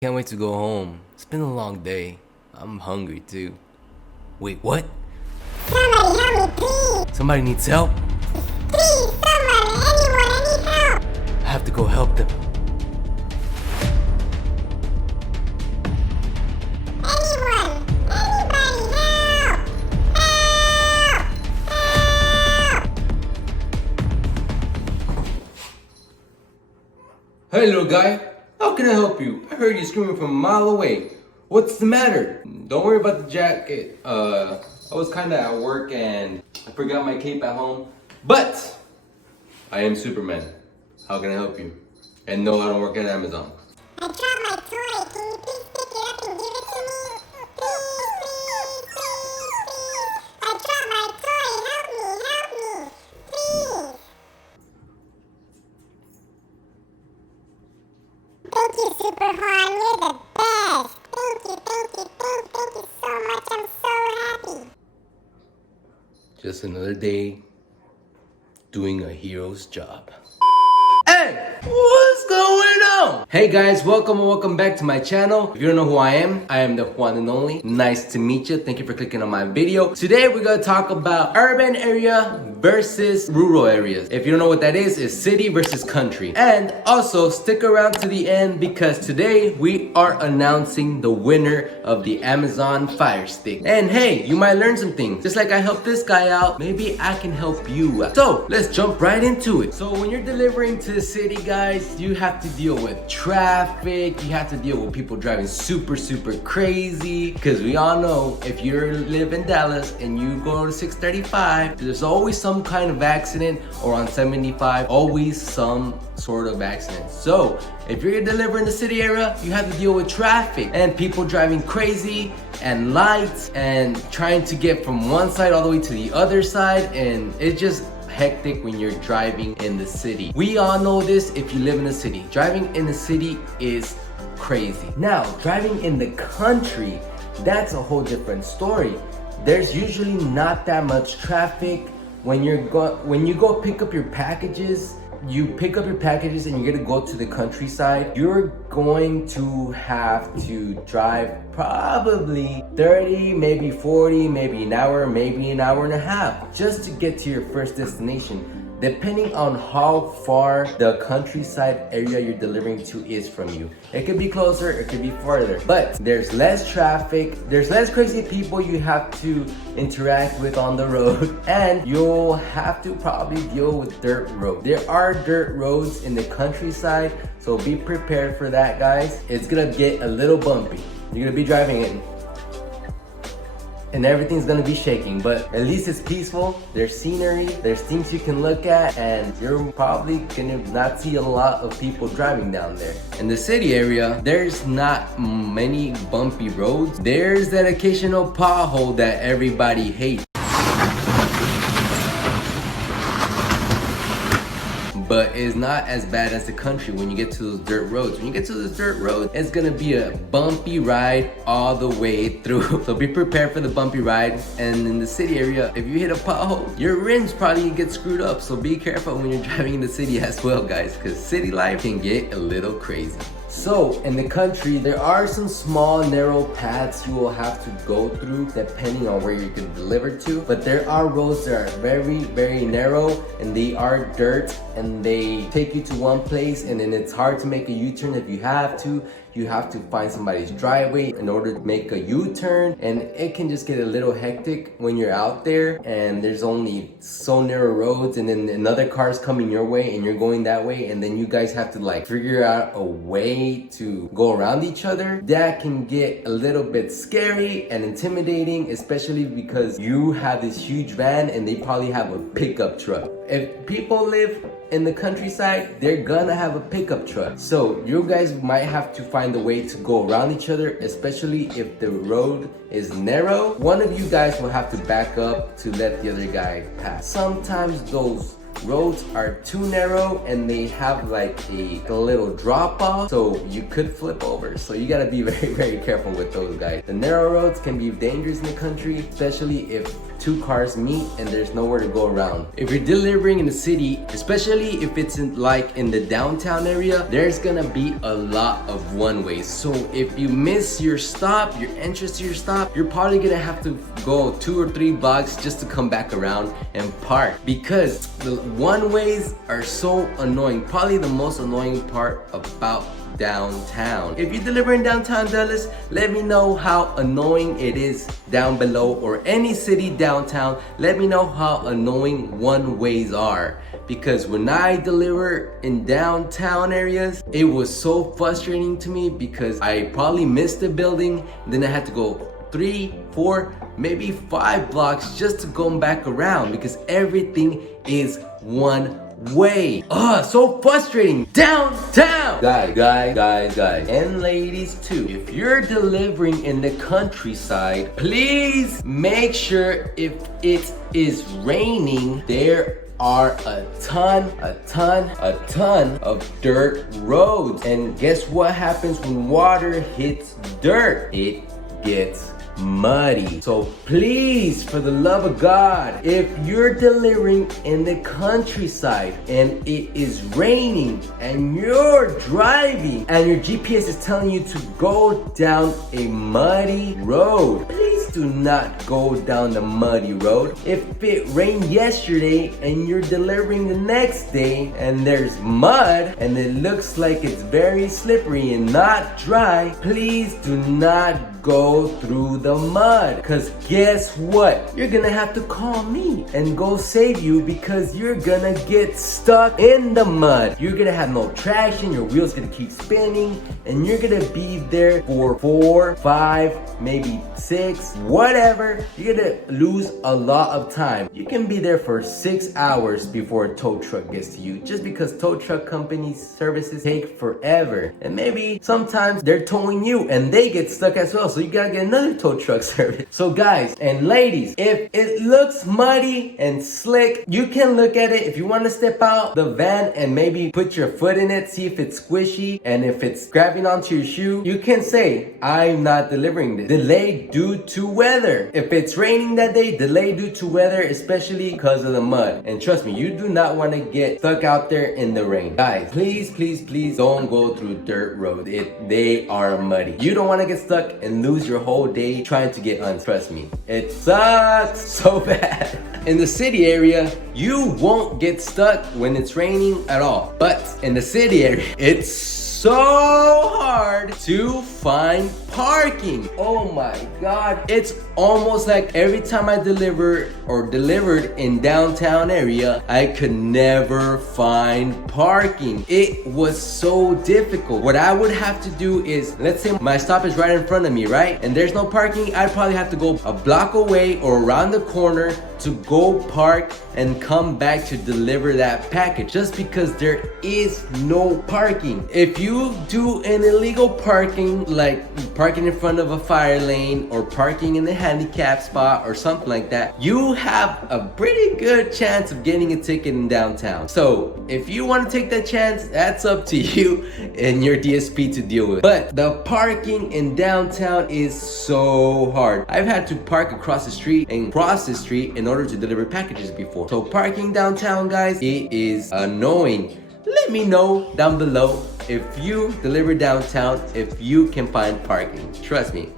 Can't wait to go home. It's been a long day. I'm hungry too. Wait, what? Somebody help me, please! Somebody needs help? Please, someone, anyone, I need help! I have to go help them. Anyone, anybody, help! Help! Help! Hey little guy, how can I help you? I heard you screaming from a mile away. What's the matter? Don't worry about the jacket. I was kinda at work and I forgot my cape at home. But I am Superman. How can I help you? And no, I don't work at Amazon. I dropped my toy. Can you please pick it up and give it to me? Please, please, please, please. I dropped my toy. Help me, please. Thank you, Super Han. You're the best. Thank you so much. I'm so happy. Just another day doing a hero's job. Hey, what's going on? Hey guys, welcome back to my channel. If you don't know who I am the one and only. Nice to meet you. Thank you for clicking on my video. Today we're gonna talk about urban area versus rural areas. If you don't know what that is city versus country. And also stick around to the end because today we are announcing the winner of the Amazon Fire Stick. And hey, you might learn some things. Just like I helped this guy out, maybe I can help you out. So let's jump right into it. So when you're delivering to the city, guys, you have to deal with traffic. You have to deal with people driving super crazy. Because we all know if you live in Dallas and you go to 635, there's always some kind of accident, or on 75, always some sort of accident. So if you're delivering the city area, you have to deal with traffic and people driving crazy and lights and trying to get from one side all the way to the other side, and it's just hectic when you're driving in the city. We all know this if you live in the city. Driving in the city is crazy. Now, driving in the country, that's a whole different story. There's usually not that much traffic. When you go pick up your packages, you pick up your packages and you're gonna go to the countryside, you're going to have to drive probably 30, maybe 40, maybe an hour, maybe an hour and a half just to get to your first destination, depending on how far the countryside area you're delivering to is from you. It could be closer, it could be farther, but there's less traffic, there's less crazy people you have to interact with on the road, and you'll have to probably deal with dirt roads. There are dirt roads in the countryside, so be prepared for that, guys. It's gonna get a little bumpy. You're gonna be driving it and everything's gonna be shaking, but at least it's peaceful. There's scenery, there's things you can look at, and you're probably gonna not see a lot of people driving down there. In the city area, there's not many bumpy roads. There's that occasional pothole that everybody hates. But it's not as bad as the country when you get to those dirt roads. When you get to those dirt roads, it's gonna be a bumpy ride all the way through. So be prepared for the bumpy ride. And in the city area, if you hit a pothole, your rims probably get screwed up. So be careful when you're driving in the city as well, guys, because city life can get a little crazy. So in the country, there are some small narrow paths you will have to go through depending on where you're gonna deliver to. But there are roads that are very narrow, and they are dirt, and they take you to one place, and then it's hard to make a U-turn if you have to. You have to find somebody's driveway in order to make a U-turn, and it can just get a little hectic when you're out there and there's only so narrow roads, and then another car's coming your way and you're going that way, and then you guys have to like figure out a way to go around each other. That can get a little bit scary and intimidating, especially because you have this huge van and they probably have a pickup truck. If people live in the countryside, they're gonna have a pickup truck. So you guys might have to find a way to go around each other, especially if the road is narrow. One of you guys will have to back up to let the other guy pass. Sometimes those roads are too narrow and they have like a little drop off, so you could flip over. So you gotta be very careful with those guys. The narrow roads can be dangerous in the country, especially if two cars meet and there's nowhere to go around. If you're delivering in the city, especially if it's in the downtown area, there's gonna be a lot of one-ways. So if you miss your stop, your entrance to your stop, you're probably gonna have to go 2 or 3 blocks just to come back around and park, because the one-ways are so annoying. Probably the most annoying part about downtown. If you deliver in downtown Dallas, let me know how annoying it is down below, or any city downtown. Let me know how annoying one-ways are, because when I deliver in downtown areas, it was so frustrating to me because I probably missed the building, then I had to go 3, 4, maybe 5 blocks just to go back around, because everything is one way. So frustrating. Downtown! Guys, and ladies too. If you're delivering in the countryside, please make sure if it is raining, there are a ton of dirt roads. And guess what happens when water hits dirt? It gets muddy. So please, for the love of God, if you're delivering in the countryside and it is raining and you're driving and your GPS is telling you to go down a muddy road, please do not go down the muddy road. If it rained yesterday and you're delivering the next day and there's mud and it looks like it's very slippery and not dry, please do not go through the mud, because guess what? You're gonna have to call me and go save you, because you're gonna get stuck in the mud. You're gonna have no traction, your wheels gonna keep spinning, and you're gonna be there for 4, 5, maybe 6, whatever. You're gonna lose a lot of time. You can be there for 6 hours before a tow truck gets to you, just because tow truck companies' services take forever. And maybe sometimes they're towing you and they get stuck as well, so you gotta get another tow truck service. So guys and ladies, if it looks muddy and slick, you can look at it. If you want to step out the van and maybe put your foot in it, see if it's squishy, and if it's grabbing onto your shoe, you can say, I'm not delivering this. Delay due to weather. If it's raining that day, delay due to weather, especially because of the mud. And trust me, you do not want to get stuck out there in the rain. Guys, please don't go through dirt roads. They are muddy. You don't want to get stuck and lose your whole day trying to get on. Trust me, it sucks so bad. In the city area, you won't get stuck when it's raining at all. But in the city area, it's so hard to find parking. Oh my God. It's almost like every time I delivered in downtown area, I could never find parking. It was so difficult. What I would have to do is, let's say my stop is right in front of me, right? And there's no parking. I'd probably have to go a block away or around the corner to go park and come back to deliver that package, just because there is no parking. If you do an illegal parking, like parking in front of a fire lane or parking in the handicap spot or something like that, you have a pretty good chance of getting a ticket in downtown. So if you want to take that chance, that's up to you and your DSP to deal with. But the parking in downtown is so hard. I've had to park across the street and cross the street in order to deliver packages before. So parking downtown, guys, it is annoying. Let me know down below if you deliver downtown, if you can find parking. Trust me,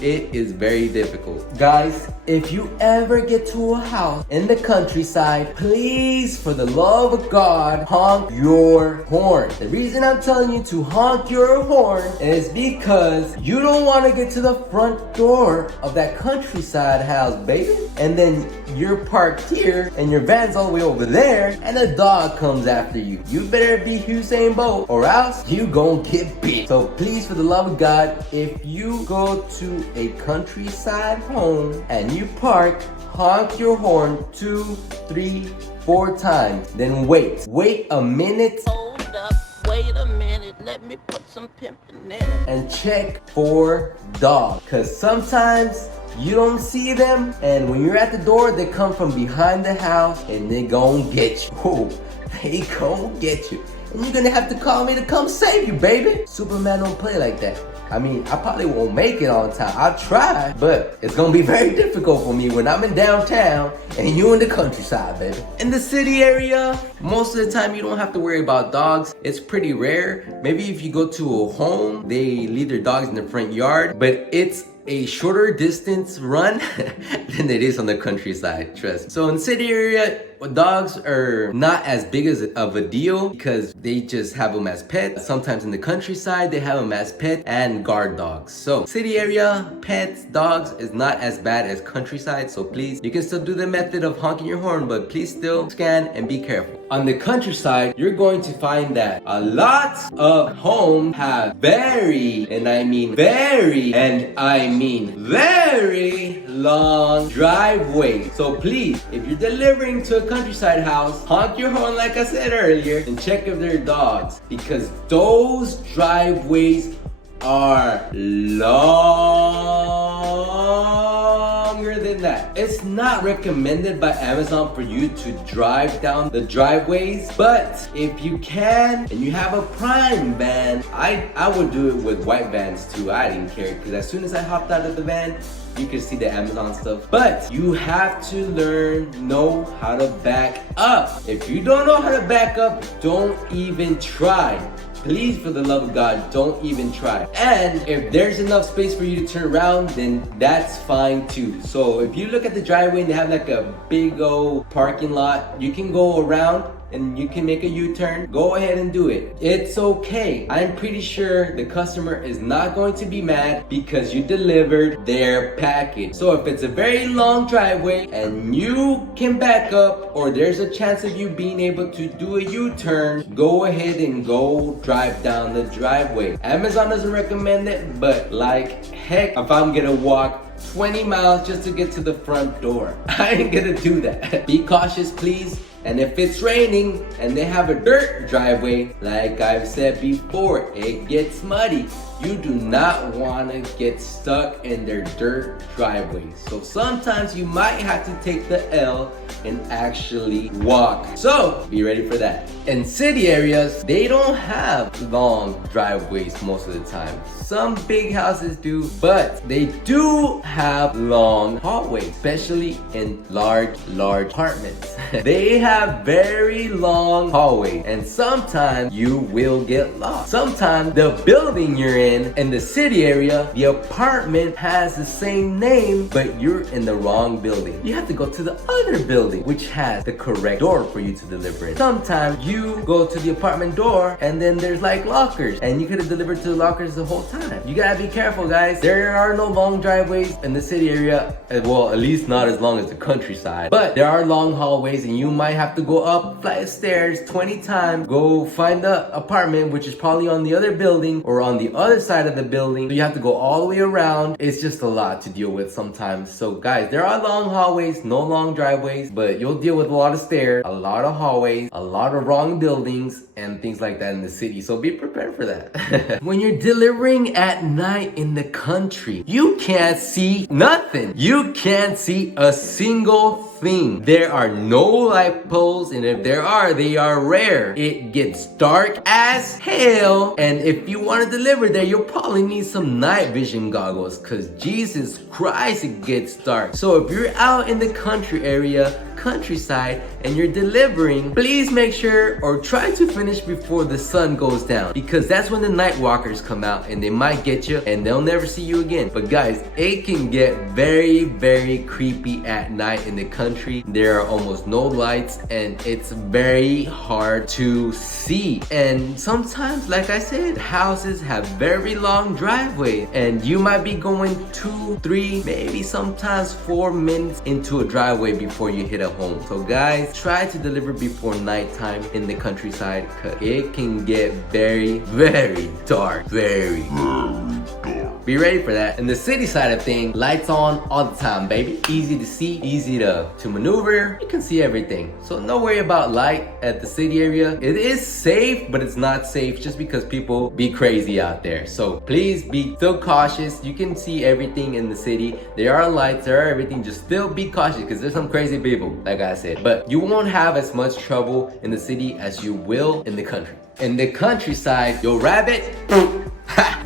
it is very difficult. Guys, if you ever get to a house in the countryside, please, for the love of God, honk your horn. The reason I'm telling you to honk your horn is because you don't want to get to the front door of that countryside house, baby, and then you're parked here and your van's all the way over there and a dog comes after you. You better be Usain Bolt or else you gon' get bit. So please, for the love of God, if you go to a countryside home and you park, honk your horn 2, 3, 4 times. Then wait a minute. Hold up, wait a minute, let me put some pimpin' in it. And check for dogs, because sometimes you don't see them, and when you're at the door, they come from behind the house and they gon' get you. Ooh, they gon' get you. And you're gonna have to call me to come save you, baby. Superman don't play like that. I mean, I probably won't make it on time. I'll try, but it's gonna be very difficult for me when I'm in downtown and you in the countryside, baby. In the city area, most of the time you don't have to worry about dogs. It's pretty rare. Maybe if you go to a home, they leave their dogs in the front yard, but it's a shorter distance run than it is on the countryside, trust. So in the city area, dogs are not as big of a deal because they just have them as pets. Sometimes in the countryside, they have them as pets and guard dogs. So city area, pets, dogs is not as bad as countryside. So please, you can still do the method of honking your horn, but please still scan and be careful. On the countryside, you're going to find that a lot of homes have very long driveways. So please, if you're delivering to a countryside house, honk your horn like I said earlier and check if they're dogs, because those driveways are longer than that. It's not recommended by Amazon for you to drive down the driveways, but if you can and you have a Prime van, I would do it with white vans too. I didn't care because as soon as I hopped out of the van, you can see the Amazon stuff. But you have to know how to back up. If you don't know how to back up, don't even try. Please, for the love of God, don't even try. And if there's enough space for you to turn around, then that's fine too. So if you look at the driveway and they have like a big old parking lot, you can go around and you can make a U-turn. Go ahead and do it. It's okay. I'm pretty sure the customer is not going to be mad because you delivered their package. So if it's a very long driveway and you can back up, or there's a chance of you being able to do a U-turn, go ahead and go drive down the driveway. Amazon doesn't recommend it, but like heck, if I'm gonna walk 20 miles just to get to the front door, I ain't gonna do that. Be cautious, please. And if it's raining and they have a dirt driveway, like I've said before, it gets muddy. You do not want to get stuck in their dirt driveway. So sometimes you might have to take the L and actually walk. So be ready for that. In city areas, they don't have long driveways most of the time. Some big houses do, but they do have long hallways, especially in large apartments. They have very long hallways, and sometimes you will get lost. Sometimes the building you're in the city area, the apartment has the same name, but you're in the wrong building. You have to go to the other building, which has the correct door for you to deliver in. Sometimes you go to the apartment door and then there's like lockers, and you could have delivered to the lockers the whole time. You gotta be careful, guys. There are no long driveways in the city area. Well, at least not as long as the countryside, but there are long hallways, and you might have to go up a flight of stairs 20 times, go find the apartment, which is probably on the other building or on the other side of the building. So you have to go all the way around. It's just a lot to deal with sometimes. So guys, there are long hallways, no long driveways, but you'll deal with a lot of stairs, a lot of hallways, a lot of wrong buildings, and things like that in the city. So be prepared for that. When you're delivering at night in the country, you can't see nothing. You can't see a single thing. There are no light poles, and if there are, they are rare. It gets dark as hell, and if you want to deliver there, you'll probably need some night vision goggles, because Jesus Christ, it gets dark. So if you're out in the country area, countryside, and you're delivering, please make sure or try to finish before the sun goes down, because that's when the night walkers come out and they might get you and they'll never see you again. But guys, it can get very creepy at night in the country. There are almost no lights and it's very hard to see, and sometimes, like I said, houses have very long driveways, and you might be going 2, 3, maybe sometimes 4 minutes into a driveway before you hit a home. So guys, try to deliver before nighttime in the countryside, because it can get very dark. Very dark. Be ready for that. In the city side of things, lights on all the time, baby. Easy to see, easy to maneuver. You can see everything. So no worry about light at the city area. It is safe, but it's not safe just because people be crazy out there. So please be still cautious. You can see everything in the city. There are lights, there are everything. Just still be cautious, because there's some crazy people, like I said. But you won't have as much trouble in the city as you will in the country. In the countryside, your rabbit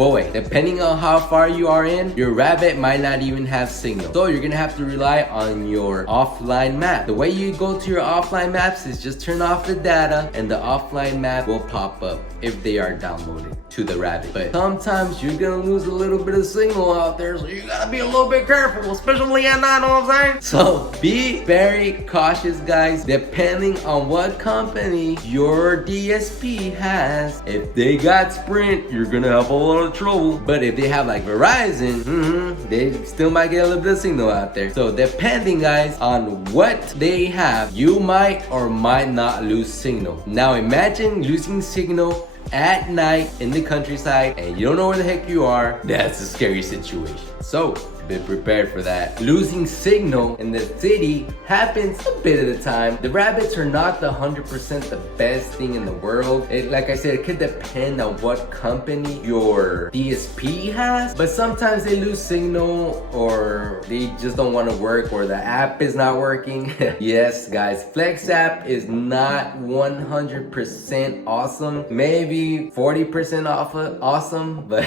boy, depending on how far you are in, your rabbit might not even have signal. So you're gonna have to rely on your offline map. The way you go to your offline maps is just turn off the data and the offline map will pop up if they are downloaded to the rabbit. But sometimes you're gonna lose a little bit of signal out there, so you gotta be a little bit careful, especially at night, know what I'm saying? So be very cautious, guys, depending on what company your DSP has. If they got Sprint, you're gonna have a lot of trouble. But if they have like Verizon, they still might get a little bit of signal out there. So depending, guys, on what they have, you might or might not lose signal. Now imagine losing signal at night in the countryside and you don't know where the heck you are. That's a scary situation. So be prepared for that. Losing signal in the city happens a bit at a time. The rabbits are not the 100% the best thing in the world. Like I said, it could depend on what company your DSP has, but sometimes they lose signal or they just don't want to work or the app is not working. Yes, guys, Flex app is not 100% awesome. Maybe 40% awesome, but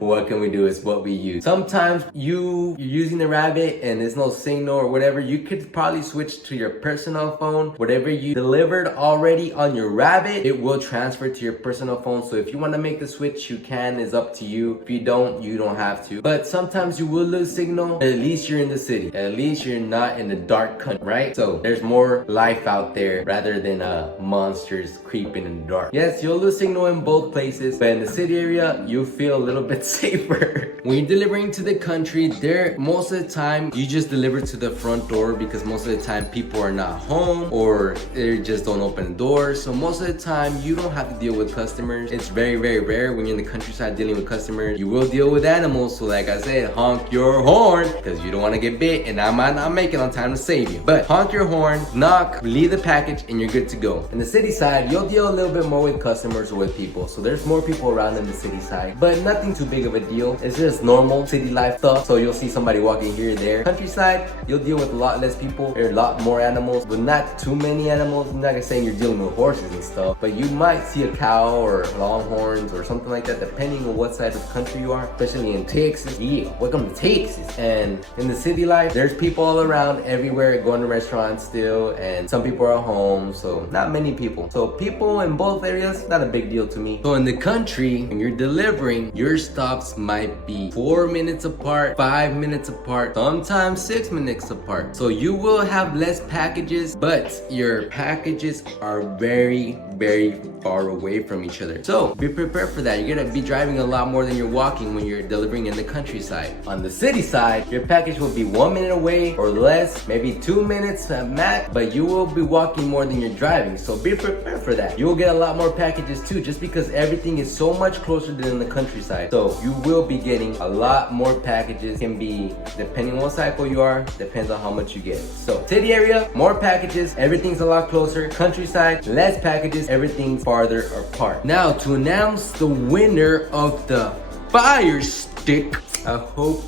what can we do? It's what we use. Sometimes you're using the rabbit and there's no signal or whatever, you could probably switch to your personal phone. Whatever you delivered already on your rabbit, it will transfer to your personal phone. So if you want to make the switch, you can. It's up to you. If you don't have to. But sometimes you will lose signal. At least you're in the city. At least you're not in the dark country, right? So there's more life out there rather than monsters creeping in the dark. Yes, you'll lose signal in both places, but in the city area, you feel a little bit safer. When you're delivering to the country, most of the time you just deliver to the front door because most of the time people are not home or they just don't open the door. So most of the time you don't have to deal with customers. It's very, very rare when you're in the countryside dealing with customers. You will deal with animals. So like I said, honk your horn because you don't want to get bit and I might not make it on time to save you. But honk your horn, knock, leave the package, and you're good to go. In the city side, you'll deal a little bit more with customers or with people. So there's more people around in the city side, but nothing too big of a deal. It's just normal city life stuff. So you'll see somebody walking here or there. Countryside, you'll deal with a lot less people. There are a lot more animals, but not too many animals. I'm not gonna say you're dealing with horses and stuff, but you might see a cow or longhorns or something like that, depending on what side of the country you are, especially in Texas. Yeah, welcome to Texas. And in the city life, there's people all around everywhere, going to restaurants still, and some people are home, so not many people. So people in both areas, not a big deal to me. So in the country, when you're delivering, your stops might be 4 minutes apart, 5 minutes apart, sometimes 6 minutes apart. So you will have less packages, but your packages are very, very far away from each other. So be prepared for that. You're gonna be driving a lot more than you're walking when you're delivering in the countryside. On the city side, your package will be 1 minute away or less, maybe 2 minutes at max, but you will be walking more than you're driving. So be prepared for that. You will get a lot more packages too, just because everything is so much closer than in the countryside. So you will be getting a lot more packages. Can be depending on what cycle you are, depends on how much you get. So city area, more packages, everything's a lot closer. Countryside, less packages, everything's farther apart. Now to announce the winner of the Fire Stick, I hope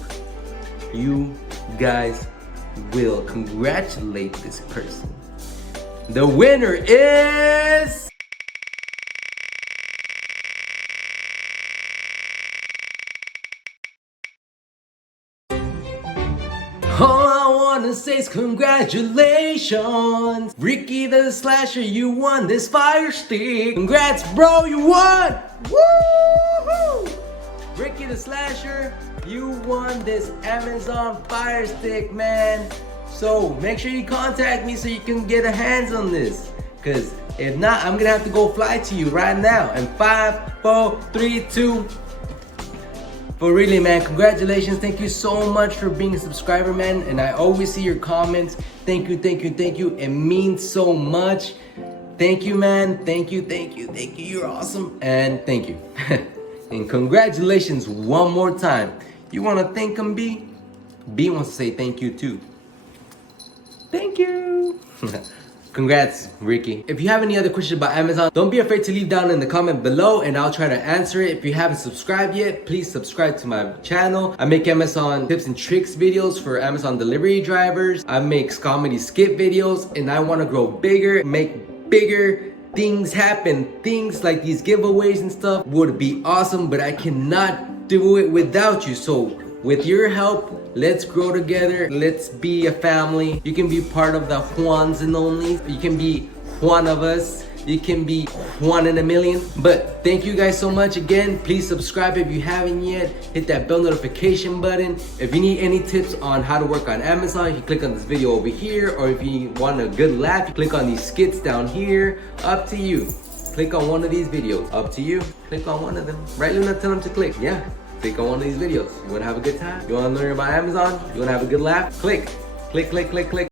you guys will congratulate this person. The winner is... All I wanna say is congratulations, Ricky the Slasher, you won this Fire Stick. Congrats, bro, you won! Woo-hoo! Ricky the Slasher, you won this Amazon Fire Stick, man. So make sure you contact me so you can get a hands on this. Cause if not, I'm gonna have to go fly to you right now. And 5, 4, 3, 2. But really, man, congratulations. Thank you so much for being a subscriber, man. And I always see your comments. Thank you, thank you, thank you. It means so much. Thank you, man. Thank you, thank you, thank you. You're awesome. And thank you. And congratulations one more time. You want to thank him, B? B wants to say thank you, too. Thank you. Congrats, Ricky. If you have any other questions about Amazon, don't be afraid to leave down in the comment below and I'll try to answer it. If you haven't subscribed yet, please subscribe to my channel. I make Amazon tips and tricks videos for Amazon delivery drivers. I make comedy skit videos and I want to grow bigger, make bigger things happen. Things like these giveaways and stuff would be awesome, but I cannot do it without you. So with your help, let's grow together. Let's be a family. You can be part of the Juans and Onlys. You can be one of us. You can be one in a million. But thank you guys so much again. Please subscribe if you haven't yet. Hit that bell notification button. If you need any tips on how to work on Amazon, you click on this video over here. Or if you want a good laugh, you click on these skits down here. Up to you. Click on one of these videos. Up to you. Click on one of them. Right, Luna? Tell them to click. Yeah. Click on one of these videos. You want to have a good time? You want to learn about Amazon? You want to have a good laugh? Click. Click, click, click, click.